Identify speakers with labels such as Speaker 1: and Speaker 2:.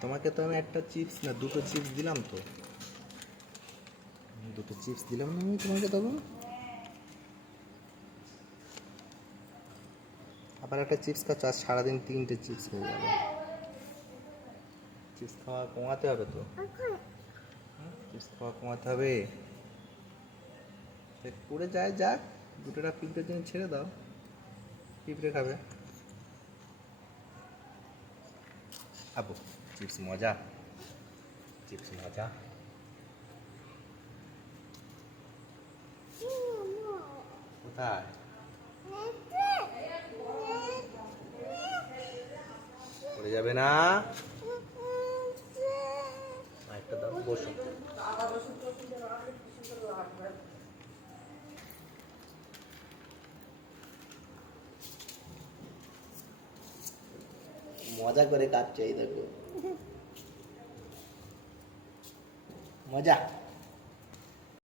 Speaker 1: তোমাকে তো আমি একটা চিপস না দুটো চিপস দিলাম তো। দুটো চিপস দিলাম না আমি তোমাকে তখন আবার একটা চিপস খাচ্ছ আর সারাদিন তিনটে চিপস হয়ে যাবে। চিপস খাওয়া কমাতে হবে তো? চিপস খাওয়া কমাতে হবে। পড়ে যায় যাক দুটোটা পিঁপড়ের জন্য ছেড়ে দাও। পিঁপড়ে খাবে। আবু। চিপস মজা। চিপস মজা। কোথায়? পড়ে যাবে না? একটা দাও বসো। মজা করে কাটছে এই দেখো। মজা?